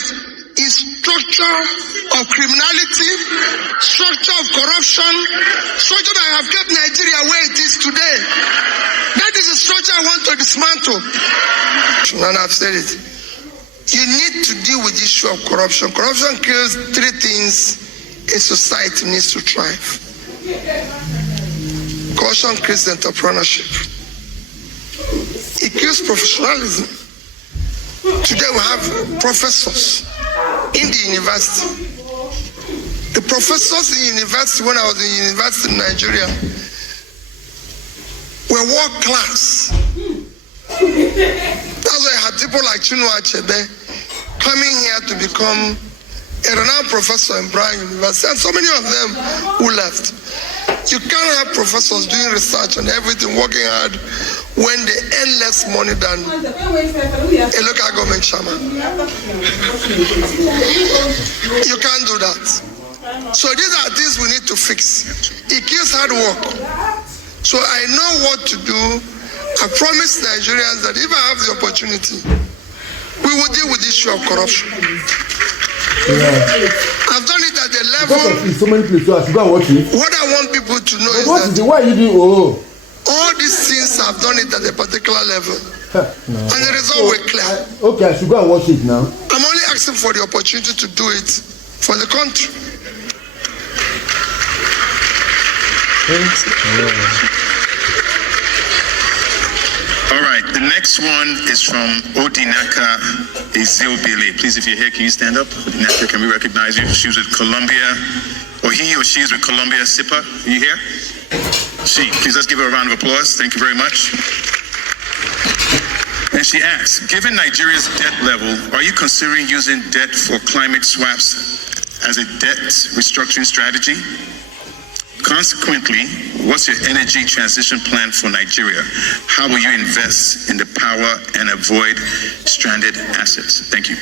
life is structure of criminality, structure of corruption, structure that have kept Nigeria where it is today. That is the structure I want to dismantle. And I've said it. You need to deal with the issue of corruption. Corruption kills three things a society needs to thrive. Corruption kills entrepreneurship. It kills professionalism. Today we have professors in the university. The professors in university, when I was in university in Nigeria, were world class. That's why I had people like Chinua Achebe coming here to become a renowned professor in Brown University, and so many of them who left. You can't have professors doing research and everything, working hard, when they earn less money than a local government chairman. You can't do that. So these are things we need to fix. It kills hard work. So I know what to do. I promise Nigerians that if I have the opportunity, we will deal with the issue of corruption. Yeah. I've done it at the level. So many places, I should go and watch it. What I want people to know is that why you do all these things, I've done it at a particular level. No. And the result will clear. Okay, I should go and watch it now. I'm only asking for the opportunity to do it for the country. All right, the next one is from Odinaka Ezilbile. Please, if you're here, can you stand up? Odinaka, can we recognize you? She was with Columbia, or he or she is with Columbia SIPA. Are you here? She. Please, let's give her a round of applause. Thank you very much. And she asks, given Nigeria's debt level, are you considering using debt for climate swaps as a debt restructuring strategy? Consequently, what's your energy transition plan for Nigeria? How will you invest in the power and avoid stranded assets? Thank you.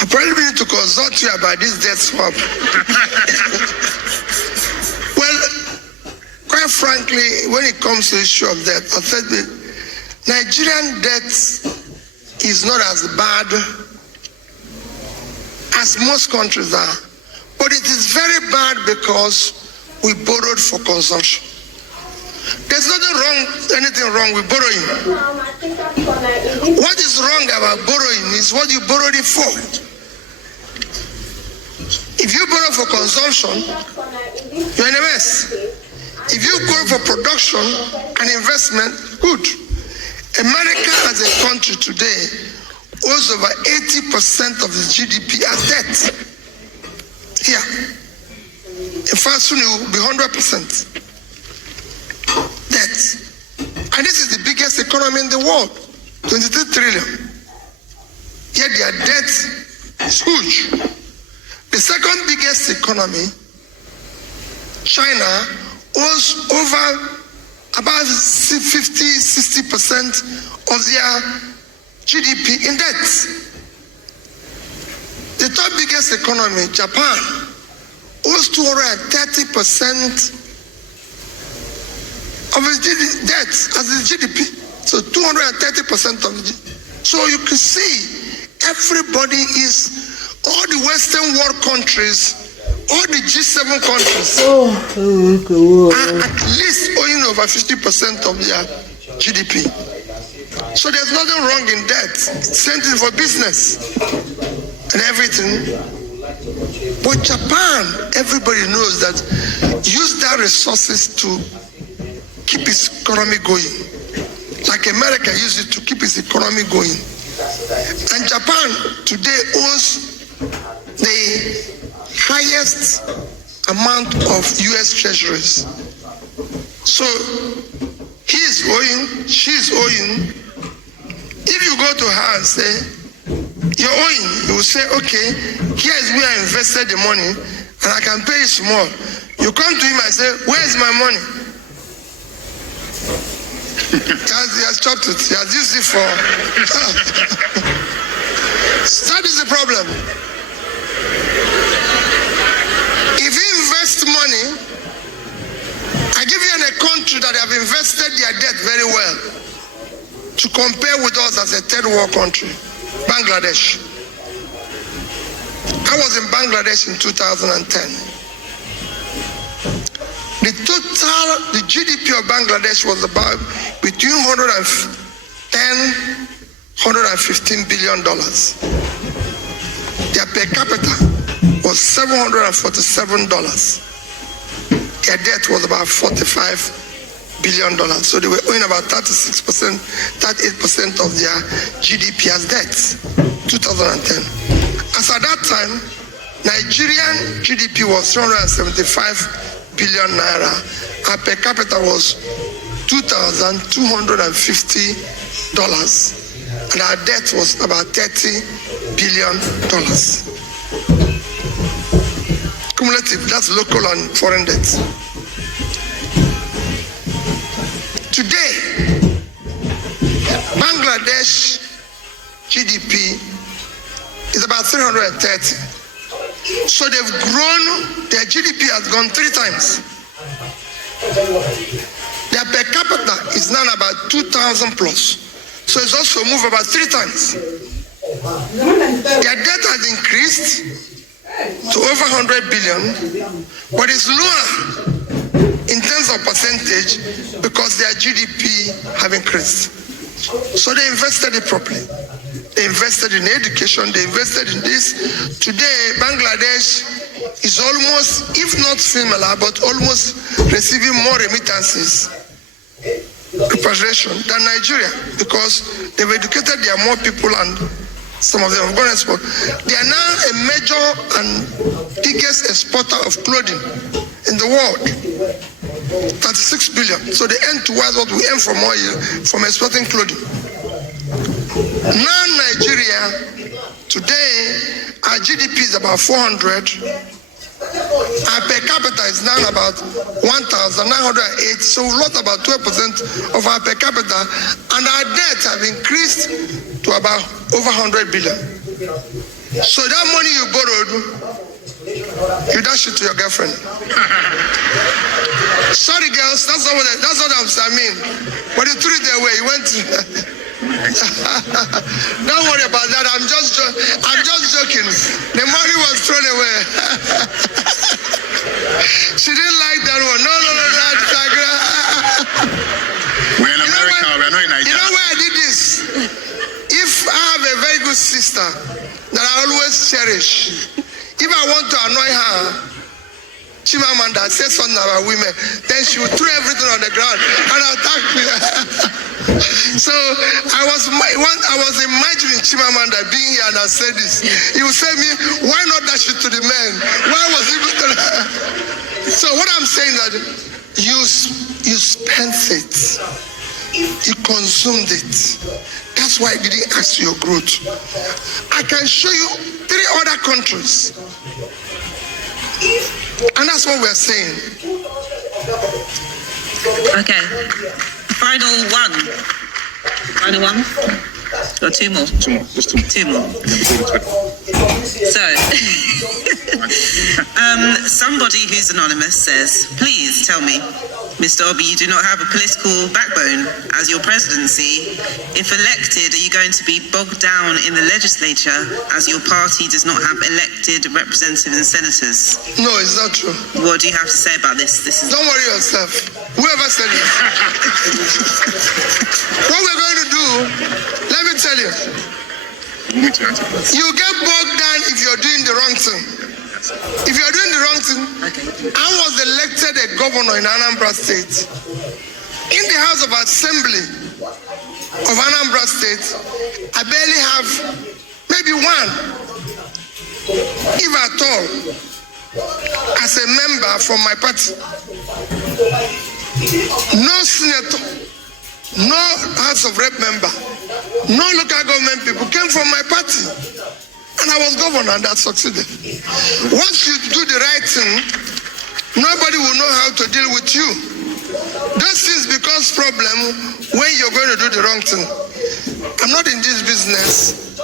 I probably need to consult you about this debt swap. Well, quite frankly, when it comes to the issue of debt, I said that Nigerian debt is not as bad as most countries are. But it is very bad because we borrowed for consumption. There's anything wrong with borrowing. What is wrong about borrowing is what you borrowed it for. If you borrow for consumption, you're in a mess. If you borrow for production and investment, good. America as a country today owes over 80% of its GDP as debt. Here. In fact, soon it will be 100% debt. And this is the biggest economy in the world, 23 trillion. Yet their debt is huge. The second biggest economy, China, owes over about 50-60% of their GDP in debt. The third biggest economy, Japan, owes 230% of its debt as its GDP. So 230% of it. So you can see everybody is, all the Western world countries, all the G7 countries are at least owing over 50% of their GDP. So there's nothing wrong in debt. Same thing for business and everything. But Japan, everybody knows that, use their resources to keep its economy going. Like America used it to keep its economy going. And Japan today owes the highest amount of US treasuries. So he is owing, she is owing. If you go to her and say, you're owing, you will say, okay, here is where I invested the money and I can pay you small. You come to him and say, where is my money? He has chopped it. He has used it for... That is the problem. If you invest money, I give you in a country that have invested their debt very well to compare with us as a third world country. Bangladesh. I was in Bangladesh in 2010. The GDP of Bangladesh was about between $110-115 billion. Their per capita was $747. Their debt was about $45 billion. So they were owing about 36%, 38% of their GDP as debts. 2010. As at that time, Nigerian GDP was 375 billion naira. Our per capita was $2,250, and our debt was about $30 billion. Cumulative, that's local and foreign debts. Today, Bangladesh GDP is about 330. So they've grown, their GDP has gone 3 times. Their per capita is now about 2,000 plus. So it's also moved about 3 times. Their debt has increased to over 100 billion, but it's lower in terms of percentage because their GDP have increased. So they invested it properly. They invested in education, they invested in this. Today, Bangladesh is almost, if not similar, but almost receiving more remittances, repatriation than Nigeria, because they've educated their more people and some of them have gone export. They are now a major and biggest exporter of clothing in the world. 36 billion. So they earn towards what we earn from oil, from exporting clothing. Now Nigeria, today, our GDP is about 400. Our per capita is now about 1,908. So we lost about 12% of our per capita, and our debts have increased to about over 100 billion. So that money you borrowed, you dash it to your girlfriend. Sorry, girls, that's not what I mean. But you threw it away. You went to... Don't worry about that. I'm just joking. The money was thrown away. She didn't like that one. No. We're in America. We're not in Nigeria. You know why I did this? If I have a very good sister that I always cherish, if I want to annoy her, Chimamanda says something about women, then she would throw everything on the ground and attack me. So I was imagining Chimamanda being here and I said this. He would say me, why not dash it to the men? Why was he to So what I'm saying that you spent it. You consumed it. That's why it didn't add to your growth. I can show you 3 other countries. And that's what we're saying. Okay. Final one. Or 2 more? 2 more. Just 2 more. 2 more. So, somebody who's anonymous says, please tell me, Mr. Obi, you do not have a political backbone as your presidency. If elected, are you going to be bogged down in the legislature as your party does not have elected representatives and senators? No, it's not true. What do you have to say about this? Don't worry yourself. Whoever said it. What we're going to do, let me tell you. You get bogged down if you're doing the wrong thing. If you're doing the wrong thing, I was elected a governor in Anambra State. In the House of Assembly of Anambra State, I barely have maybe 1, if at all, as a member from my party. No senator, no House of Rep member, no local government people came from my party. And I was governor and that succeeded. Once you do the right thing, nobody will know how to deal with you. Those things becomes problem when you're going to do the wrong thing. I'm not in this business.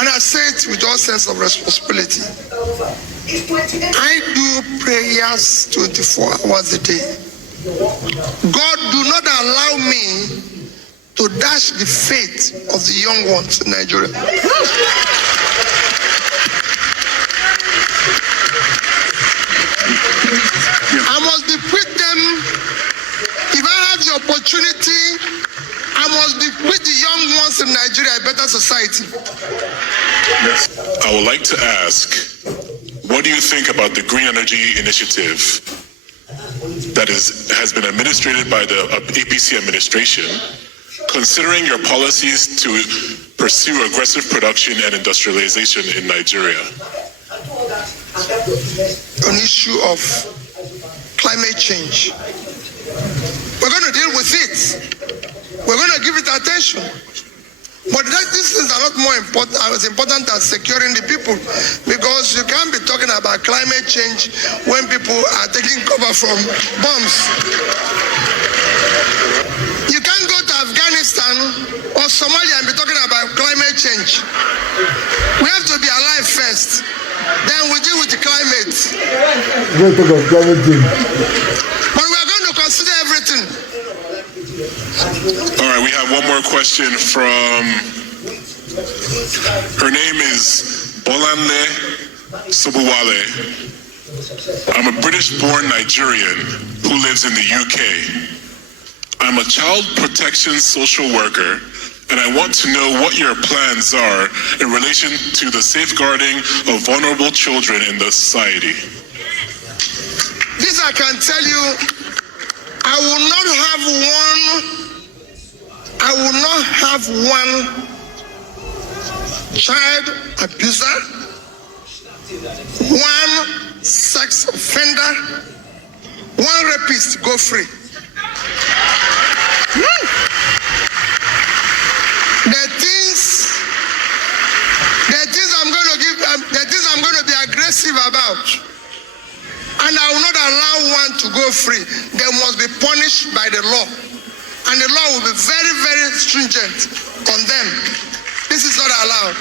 And I say it with all sense of responsibility. I do prayers 24 hours a day. God, do not allow me to dash the fate of the young ones in Nigeria. I must bequeath them. If I have the opportunity, I must bequeath the young ones in Nigeria a better society. I would like to ask, what do you think about the Green Energy Initiative that has been administered by the APC administration, considering your policies to pursue aggressive production and industrialization in Nigeria? An issue of climate change. We're going to deal with it. We're going to give it attention. But these things are not as important as securing the people, because you can't be talking about climate change when people are taking cover from bombs. You can't go to Afghanistan or Somalia and be talking about climate change. We have to be alive first. Then we deal with the climate. We'll talk of climate change. But we are going to consider everything. All right, we have one more question from, her name is Bolanle Sobuwale. I'm a British-born Nigerian who lives in the UK. I'm a child protection social worker, and I want to know what your plans are in relation to the safeguarding of vulnerable children in the society. This I can tell you, I will not have one child abuser, one sex offender, one rapist go free. The things I'm going to be aggressive about, and I will not allow one to go free. They must be punished by the law, and the law will be very, very stringent on them. This is not allowed,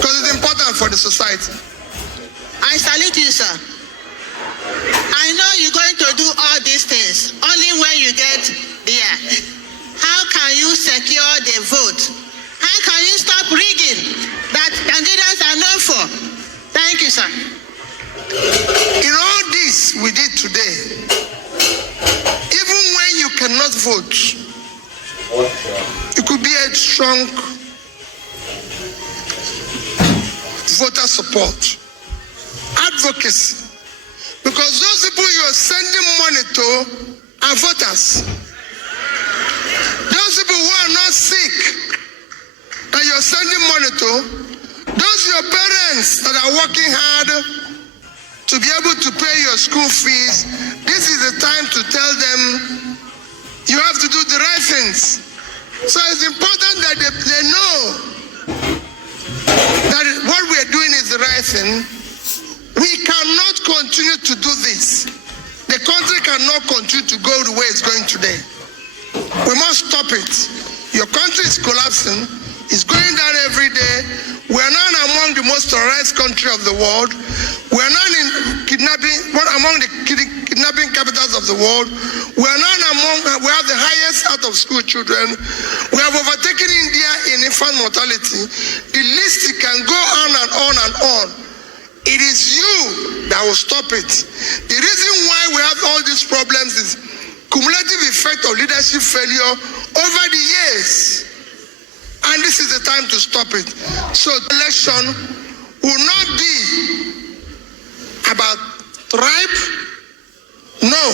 because it's important for the society. I salute you, sir. I know you're going to do all these things only when you get there. How can you secure the vote? How can you stop rigging that Nigerians are known for? Thank you, sir. In all this we did today, even when you cannot vote, it could be a strong voter support, advocacy, because those people you are sending money to are voters. Those people who are not sick that you're sending money to, those your parents that are working hard to be able to pay your school fees, this is the time to tell them you have to do the right things. So it's important that they know that what we are doing is the right thing. We cannot continue to do this. The country cannot continue to go the way it's going today. We must stop it. Your country is collapsing. It's going down every day. We are now among the most terrorized country of the world. We are now among the kidnapping capitals of the world. We have the highest out of school children. We have overtaken India in infant mortality. The list can go on and on and on. It is you that will stop it. The reason why we have all these problems is cumulative effect of leadership failure over the years. And this is the time to stop it. So the election will not be about tribe. No.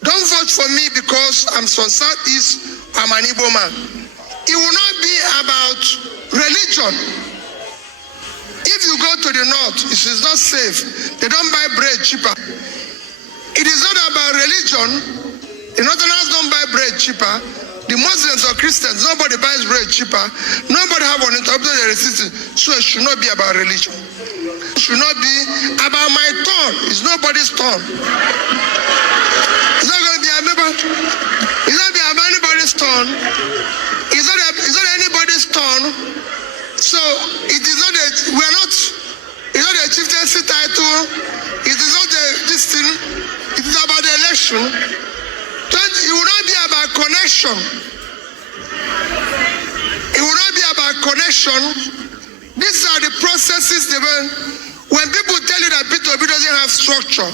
Don't vote for me because I'm from Southeast, I'm an Igbo man. It will not be about religion. If you go to the north, it is not safe. They don't buy bread cheaper. It is not about religion. The Northerners don't buy bread cheaper. The Muslims or Christians, nobody buys bread cheaper. Nobody have an interpreter resistance. So it should not be about religion. It should not be about my turn. It's nobody's turn. It's not going to be it's not about anybody's turn. It's not anybody's turn. So it is not it's not a chieftaincy title. It is not this thing. It is about the election. it will not be about connection. It will not be about connection. These are the processes they will. When people tell you that Peter Obi doesn't have structure,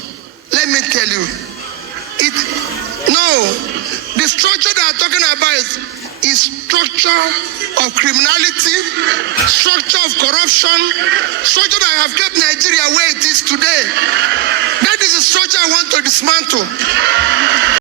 let me tell you, the structure that I'm talking about is structure of criminality, structure of corruption, structure that have kept Nigeria where it is today. That is the structure I want to dismantle.